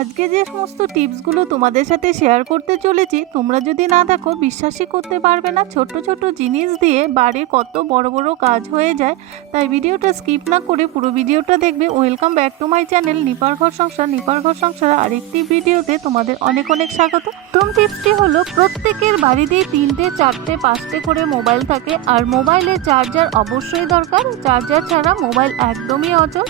আজকে যে সমস্ত টিপসগুলো তোমাদের সাথে শেয়ার করতে চলেছি, তোমরা যদি না দেখো, বিশ্বাসই করতে পারবে না। ছোট ছোট জিনিস দিয়ে বাড়ির কত বড় বড় কাজ হয়ে যায়। তাই ভিডিওটা স্কিপ না করে পুরো ভিডিওটা দেখবে। Welcome back to my channel নিপার ঘর সংসার। নিপার ঘর সংসার আরেকটি ভিডিওতে তোমাদের অনেক অনেক স্বাগত। প্রথম টিপসটি হলো, প্রত্যেকের বাড়িতেই তিনটে, চারটে, পাঁচটে করে মোবাইল থাকে। আর মোবাইলের চার্জার অবশ্যই দরকার। চার্জার ছাড়া মোবাইল একদমই অচল।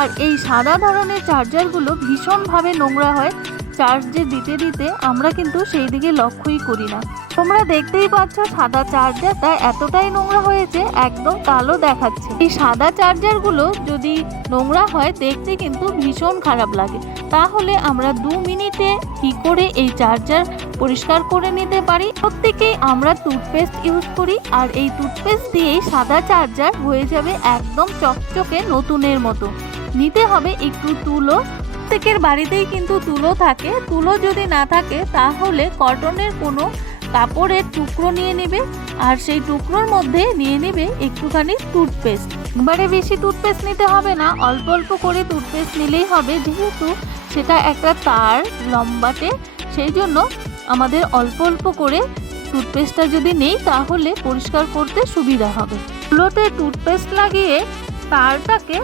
আর এই সাদা ধরনের চার্জারগুলো ভীষণভাবে নোংরা হয়। চার্জে দিতে দিতে আমরা কিন্তু সেই দিকে লক্ষ্যই করি না। তোমরা দেখতেই পাচ্ছ সাদা চার্জারটা এতটাই নোংরা হয়েছে, একদম কালো দেখাচ্ছে। এই সাদা চার্জারগুলো যদি নোংরা হয়, দেখতে কিন্তু ভীষণ খারাপ লাগে। তাহলে আমরা দু মিনিটে কি করে এই চার্জার পরিষ্কার করে নিতে পারি? প্রত্যেকেই আমরা টুথপেস্ট ইউজ করি আর এই টুথপেস্ট দিয়েই সাদা চার্জার হয়ে যাবে একদম চকচকে নতুনের মতো। নিতে হবে একটু তুলো। প্রত্যেকের বাড়িতেই কিন্তু তুলো থাকে। তুলো যদি না থাকে, তাহলে কটনের কোনো কাপড়ের টুকরো নিয়ে নেবে আর সেই টুকরোর মধ্যে নিয়ে নেবে একটুখানি টুথপেস্ট। এবারে বেশি টুথপেস্ট নিতে হবে না, অল্প অল্প করে টুথপেস্ট নিলেই হবে। যেহেতু সেটা একটা তার লম্বাটে, সেই জন্য আমাদের অল্প অল্প করে টুথপেস্টটা যদি নেই, তাহলে পরিষ্কার করতে সুবিধা হবে। তুলোতে টুথপেস্ট লাগিয়ে তারটাকে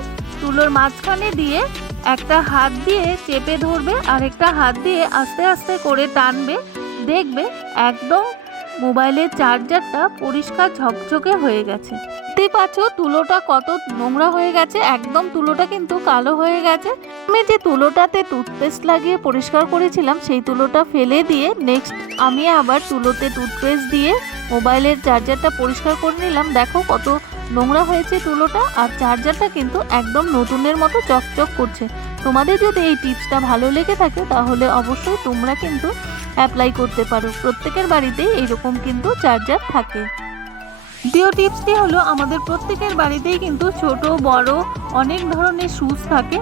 তুলোর মাঝখানে দিয়ে একটা হাত দিয়ে চেপে ধরবে আর একটা হাত দিয়ে আস্তে আস্তে করে টানবে। দেখবে একদম মোবাইলের চার্জারটা পরিষ্কার ঝকঝকে হয়ে গেছে। দেখতেই পাচ্ছ তুলোটা কত নোংরা হয়ে গেছে, একদম তুলোটা কিন্তু কালো হয়ে গেছে। আমি যে তুলোটাতে টুথপেস্ট লাগিয়ে পরিষ্কার করেছিলাম, সেই তুলোটা ফেলে দিয়ে নেক্সট আমি আবার তুলোতে টুথপেস্ট দিয়ে মোবাইলের চার্জারটা পরিষ্কার করে নিলাম। দেখো কত নোংরা হয়েছে তুলোটা আর চার্জারটা কিন্তু একদম নতুনের মতো চকচক করছে। তোমাদের যদি এই টিপসটা ভালো লেগে থাকে তাহলে অবশ্যই তোমরা কিন্তু অ্যাপ্লাই করতে পারো। প্রত্যেকের বাড়িতেই এইরকম কিন্তু চার্জার থাকে। দ্বিতীয় টিপসটি হলো, আমাদের প্রত্যেকের বাড়িতেই কিন্তু ছোট, বড় অনেক ধরনের শুজ থাকে।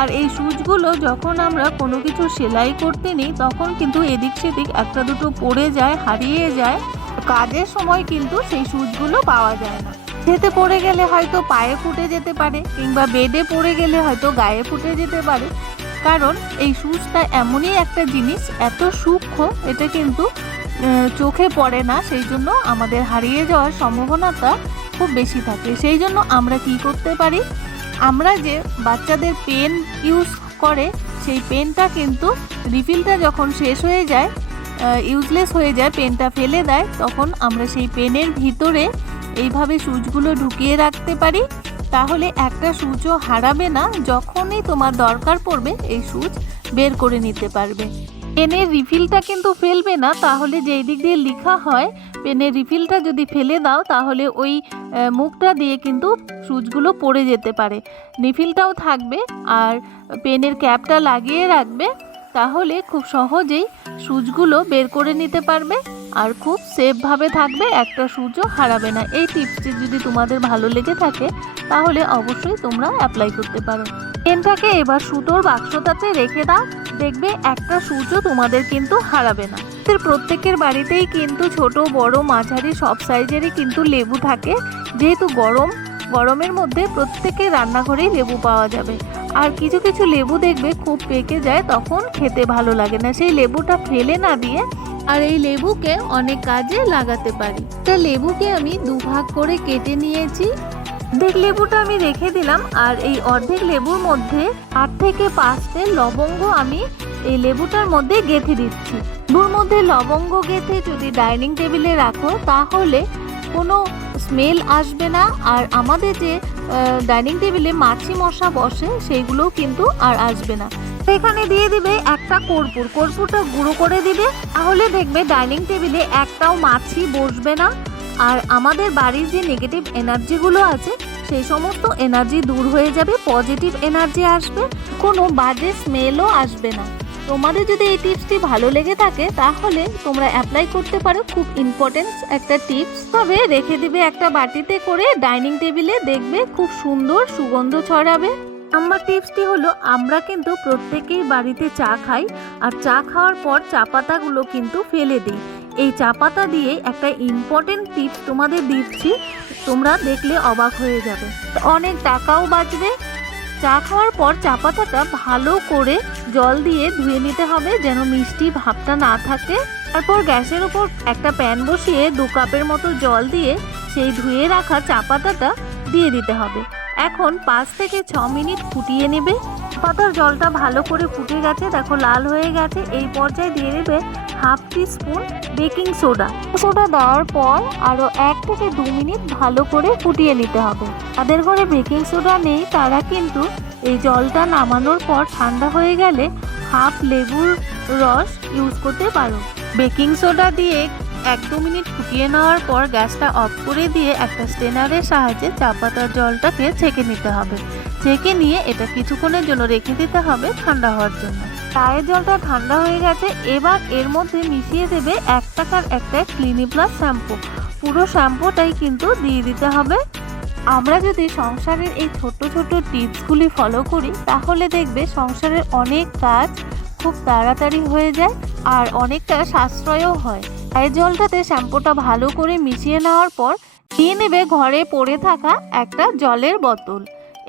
আর এই শুজগুলো যখন আমরা কোনো কিছু সেলাই করতে নিই, তখন কিন্তু এদিক সেদিক একটা দুটো পড়ে যায়, হারিয়ে যায়। কাজের সময় কিন্তু সেই শুজগুলো পাওয়া যায় না। যেতে পড়ে গেলে হয়তো পায়ে ফুটে যেতে পারে, কিংবা বেডে পড়ে গেলে হয়তো গায়ে ফুটে যেতে পারে। কারণ এই শুজটা এমনই একটা জিনিস, এত সূক্ষ্ম, এটা কিন্তু চোখে পড়ে না। সেই জন্য আমাদের হারিয়ে যাওয়ার সম্ভাবনাটা খুব বেশি থাকে। সেই জন্য আমরা কি করতে পারি? আমরা যে বাচ্চাদের পেন ইউজ করে, সেই পেনটা কিন্তু রিফিলটা যখন শেষ হয়ে যায় ইউজলেস হয়ে যায়, পেনটা ফেলে দেয়, তখন আমরা সেই পেনের ভিতরে এইভাবে সুচগুলো ঢুকিয়ে রাখতে পারি, তাহলে একটা সুচও হারাবে না, যখনই তোমার দরকার পড়বে এই সুচ বের করে নিতে পারবে। পেনের রিফিলটা কিন্তু ফেলবে না, তাহলে যেই দিক দিয়ে লেখা হয়, পেনের রিফিলটা যদি ফেলে দাও, তাহলে ওই মুখটা দিয়ে কিন্তু সুচগুলো পড়ে যেতে পারে। রিফিলটাও থাকবে, আর পেনের ক্যাপটা লাগিয়ে রাখবে, তাহলে খুব সহজেই সুচগুলো বের করে নিতে পারবে। আর খুব সেফভাবে থাকবে, একটা সূর্য হারাবে না। এই টিপসটি যদি তোমাদের ভালো লেগে থাকে, তাহলে অবশ্যই তোমরা অ্যাপ্লাই করতে পারো। পেনটাকে এবার সুতোর বাক্সটাতে রেখে দাও। দেখবে একটা সূর্য তোমাদের কিন্তু হারাবে না। আমাদের প্রত্যেকের বাড়িতেই কিন্তু ছোট, বড়, মাঝারি, সব সাইজেরই কিন্তু লেবু থাকে। যেহেতু গরম, গরমের মধ্যে প্রত্যেকের রান্নাঘরেই লেবু পাওয়া যাবে। আর কিছু কিছু লেবু দেখবে খুব পেকে যায়, তখন খেতে ভালো লাগে না। সেই লেবুটা ফেলে না দিয়ে আর এই লেবুকে অনেক কাজে লাগাতে পারি। তা লেবুকে আমি দুভাগ করে কেটে নিয়েছি। অর্ধেক লেবুটা আমি রেখে দিলাম, আর এই অর্ধেক লেবুর মধ্যে আট থেকে পাঁচটে লবঙ্গ আমি এই লেবুটার মধ্যে গেঁথে দিচ্ছি। লেবুর মধ্যে লবঙ্গ গেঁথে যদি ডাইনিং টেবিলে রাখো, তাহলে কোনো স্মেল আসবে না। আর আমাদের যে ডাইনিং টেবিলে মাছি মশা বসে, সেইগুলোও কিন্তু আর আসবে না। এখানে দিয়ে দিবে একটা কর্পূর। কর্পূরটা গুঁড়ো করে দিবে। তাহলে দেখবে ডাইনিং টেবিলে একটাও মাছি বসবে না। আর আমাদের বাড়ির যে নেগেটিভ এনার্জিগুলো আছে, সেই সমস্ত এনার্জি দূর হয়ে যাবে পজিটিভ এনার্জি আসবে, কোনো বাজে স্মেলও আসবে না। তোমাদের যদি এই টিপসটি ভালো লেগে থাকে, তাহলে তোমরা অ্যাপ্লাই করতে পারো। খুব ইম্পর্টেন্ট একটা টিপস তবে রেখে দিবে একটা বাটিতে করে ডাইনিং টেবিলে দেখবে খুব সুন্দর সুগন্ধ ছড়াবে। নাম্বার টিপসটি হলো, আমরা কিন্তু প্রত্যেকেই বাড়িতে চা খাই আর চা খাওয়ার পর চা পাতাগুলো কিন্তু ফেলে দিই। এই চা পাতা দিয়ে একটা ইম্পর্টেন্ট টিপস তোমাদের দিচ্ছি, তোমরা দেখলে অবাক হয়ে যাবে। অনেক টাকাও বাঁচবে। চা খাওয়ার পর চা পাতাটা ভালো করে জল দিয়ে ধুয়ে নিতে হবে যেন মিষ্টি ভাবটা না থাকে। তারপর গ্যাসের উপর একটা প্যান বসিয়ে দু কাপের মতো জল দিয়ে সেই ধুয়ে রাখা চা পাতাটা দিয়ে দিতে হবে। এখন পাঁচ থেকে ছ মিনিট ফুটিয়ে নেবে। পাতার জলটা ভালো করে ফুটে গেছে, দেখো লাল হয়ে গেছে। এই পর্যায়ে দিয়ে দেবে half teaspoon baking soda. Soda দেওয়ার পর আরও এক থেকে দু মিনিট ভালো করে ফুটিয়ে নিতে হবে। তাদের ঘরে বেকিং সোডা নেই, তারা কিন্তু এই জলটা নামানোর পর ঠান্ডা হয়ে গেলে হাফ লেবুর রস ইউজ করতে পারো। বেকিং সোডা দিয়ে এক দু মিনিট ফুটিয়ে নেওয়ার পর গ্যাসটা অফ করে দিয়ে একটা স্টেনারের সাহায্যে চা পাতার জলটাকে ছেঁকে নিতে হবে। ছেঁকে নিয়ে এটা কিছুক্ষণের জন্য রেখে দিতে হবে ঠান্ডা হওয়ার জন্য। চায়ের জলটা ঠান্ডা হয়ে গেছে, এবার এর মধ্যে মিশিয়ে দেবে এক টাকার একটা ক্লিনি প্লাস শ্যাম্পু পুরো শ্যাম্পুটাই কিন্তু দিয়ে দিতে হবে। আমরা যদি সংসারের এই ছোট ছোট টিপসগুলি ফলো করি, তাহলে দেখবে সংসারের অনেক কাজ খুব তাড়াতাড়ি হয়ে যায় আর অনেকটা সাশ্রয়ও হয়। চায়ের জলটাতে শ্যাম্পুটা ভালো করে মিশিয়ে নেওয়ার পর নিয়ে নেবে ঘরে পড়ে থাকা একটা জলের বোতল।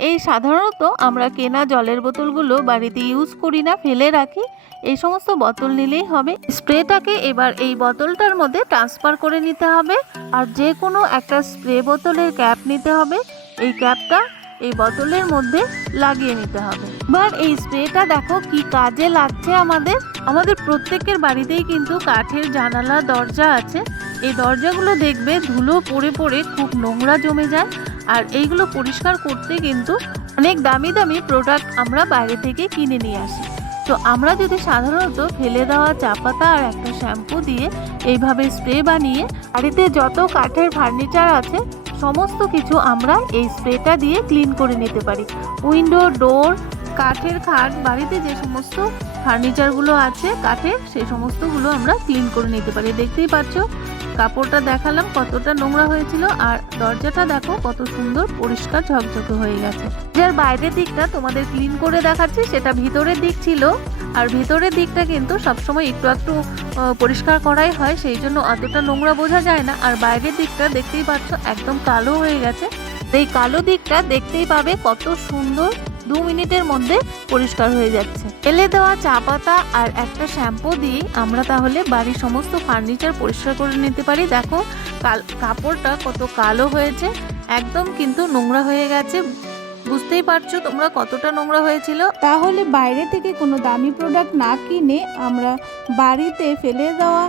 এই সাধারণত আমরা কেনা জলের বোতলগুলো বাড়িতে ইউজ করি না, ফেলে রাখি। এই সমস্ত বোতল নিলেই হবে। স্প্রেটাকে এবার এই বোতলটার মধ্যে ট্রান্সফার করে নিতে হবে। আর যে কোনো একটা স্প্রে বোতলের ক্যাপ নিতে হবে। এই ক্যাপটা এই বোতলের মধ্যে লাগিয়ে নিতে হবে। এবার এই স্প্রেটা দেখো কি কাজে লাগছে আমাদের। আমাদের প্রত্যেকের বাড়িতেই কিন্তু কাঠের জানালা দরজা আছে। এই দরজাগুলো দেখবে ধুলো পড়ে পড়ে খুব নোংরা জমে যায়। আর এইগুলো পরিষ্কার করতে কিন্তু অনেক দামি দামি প্রোডাক্ট আমরা বাইরে থেকে কিনে নিয়ে আসি। তো আমরা যদি সাধারণত ফেলে দেওয়া চা পাতা আর একটা শ্যাম্পু দিয়ে এইভাবে স্প্রে বানিয়ে বাড়িতে যত কাঠের ফার্নিচার আছে সমস্ত কিছু আমরা এই স্প্রেটা দিয়ে ক্লিন করে নিতে পারি। উইন্ডো, ডোর, কাঠের খাট, বাড়িতে যে সমস্ত ফার্নিচারগুলো আছে কাঠের সেই সমস্তগুলো আমরা ক্লিন করে নিতে পারি। দেখতেই পাচ্ছ, কাপড়টা দেখালাম কতটা নোংরা হয়েছিল আর দরজাটা দেখো কত সুন্দর পরিষ্কার ঝকঝকে হয়ে গেছে। যার বাইরের দিকটা তোমাদের ক্লিন করে দেখাচ্ছি, সেটা ভিতরের দিক ছিল। আর ভিতরের দিকটা কিন্তু সবসময় একটু একটু পরিষ্কার করাই হয়, সেই জন্য অতটা নোংরা বোঝা যায় না। আর বাইরের দিকটা দেখতেই পাচ্ছ, একদম কালো হয়ে গেছে। এই কালো দিকটা দেখতেই পাবে কত সুন্দর দু মিনিটের মধ্যে পরিষ্কার হয়ে যাচ্ছে। ফেলে দেওয়া চা পাতা আর একটা শ্যাম্পু দিয়ে আমরা তাহলে বাড়ির সমস্ত ফার্নিচার পরিষ্কার করে নিতে পারি। দেখো কাপড়টা কত কালো হয়েছে, একদম কিন্তু নোংরা হয়ে গেছে। বুঝতেই পারছ তোমরা কতটা নোংরা হয়েছিল? তাহলে বাইরে থেকে কোনো দামি প্রোডাক্ট না কিনে আমরা বাড়িতে ফেলে দেওয়া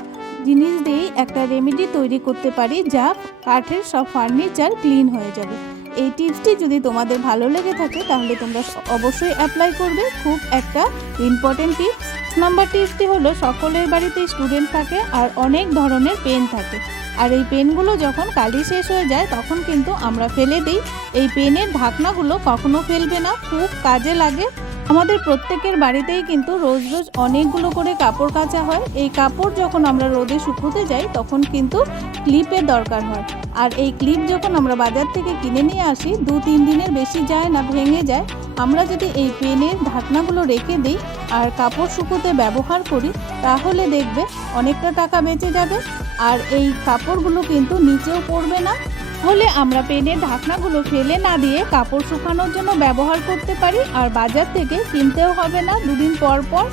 জিনিস দিয়েই একটা রেমেডি তৈরি করতে পারি যা কাঠের সব ফার্নিচার ক্লিন হয়ে যাবে। এই টিপসটি যদি তোমাদের ভালো লেগে থাকে তাহলে তোমরা অবশ্যই অ্যাপ্লাই করবে। খুব একটা ইম্পর্টেন্ট টিপস নাম্বার টিপসটি হলো সকলের বাড়িতে স্টুডেন্ট থাকে আর অনেক ধরনের পেন থাকে। আর এই পেনগুলো যখন কালি শেষ হয়ে যায়, তখন কিন্তু আমরা ফেলে দিই। এই পেনের ঢাকনাগুলো কখনো ফেলবে না, খুব কাজে লাগে। আমাদের প্রত্যেকের বাড়িতেই কিন্তু রোজ রোজ অনেকগুলো করে কাপড় কাচা হয়। এই কাপড় যখন আমরা রোদে শুকোতে যাই, তখন কিন্তু ক্লিপের দরকার হয়। আর এই ক্লিপ যখন আমরা বাজার থেকে কিনে নিয়ে আসি, দু, তিন দিনের বেশি যায় না, ভেঙে যায়। আমরা যদি এই পেনের ঢাকনাগুলো রেখে দিই আর কাপড় শুকোতে ব্যবহার করি, তাহলে দেখবে অনেকটা টাকা বেঁচে যাবে। আর এই কাপড়গুলো কিন্তু নিচেও পড়বে না। হলে আমরা পেনের ঢাকনাগুলো ফেলে না দিয়ে কাপড় শুকানোর জন্য ব্যবহার করতে পারি আর বাজার থেকে কিনতেও হবে না দুদিন পর পর।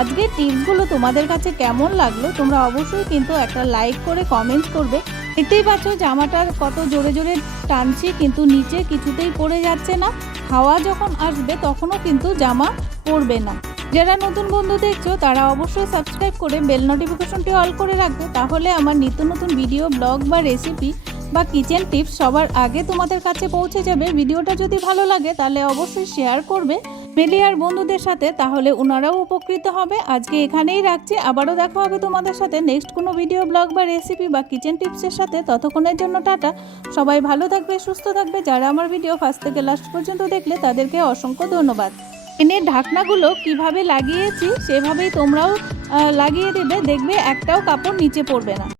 আজকের টিপসগুলো তোমাদের কাছে কেমন লাগল, তোমরা অবশ্যই কিন্তু একটা লাইক করে কমেন্ট করবে। দেখতেই পাচ্ছ জামাটা কত জোরে জোরে টানছি, কিন্তু নিচে কিছুতেই পড়ে যাচ্ছে না। হাওয়া যখন আসবে, তখনও কিন্তু জামা পড়বে না। যারা নতুন বন্ধু দেখছ, তারা অবশ্যই সাবস্ক্রাইব করে বেল নোটিফিকেশনটি অল করে রাখবে। তাহলে আমার নিত্য নতুন ভিডিও, ব্লগ বা রেসিপি বা কিচেন টিপস সবার আগে তোমাদের কাছে পৌঁছে যাবে। ভিডিওটা যদি ভালো লাগে, তাহলে অবশ্যই শেয়ার করবে। মেলি আর বন্ধুদের সাথে, তাহলে ওনারাও উপকৃত হবে। আজকে এখানেই রাখছি। আবারও দেখা হবে তোমাদের সাথে নেক্সট কোনো ভিডিও ব্লগ বা রেসিপি বা কিচেন টিপসের সাথে। ততক্ষণের জন্য টাটা। সবাই ভালো থাকবে, সুস্থ থাকবে। যারা আমার ভিডিও ফার্স্ট থেকে লাস্ট পর্যন্ত দেখলে, তাদেরকে অসংখ্য ধন্যবাদ। এনে ঢাকনাগুলো কীভাবে লাগিয়েছি, সেভাবেই তোমরাও লাগিয়ে দেবে। দেখবে একটাও কাপড় নিচে পড়বে না।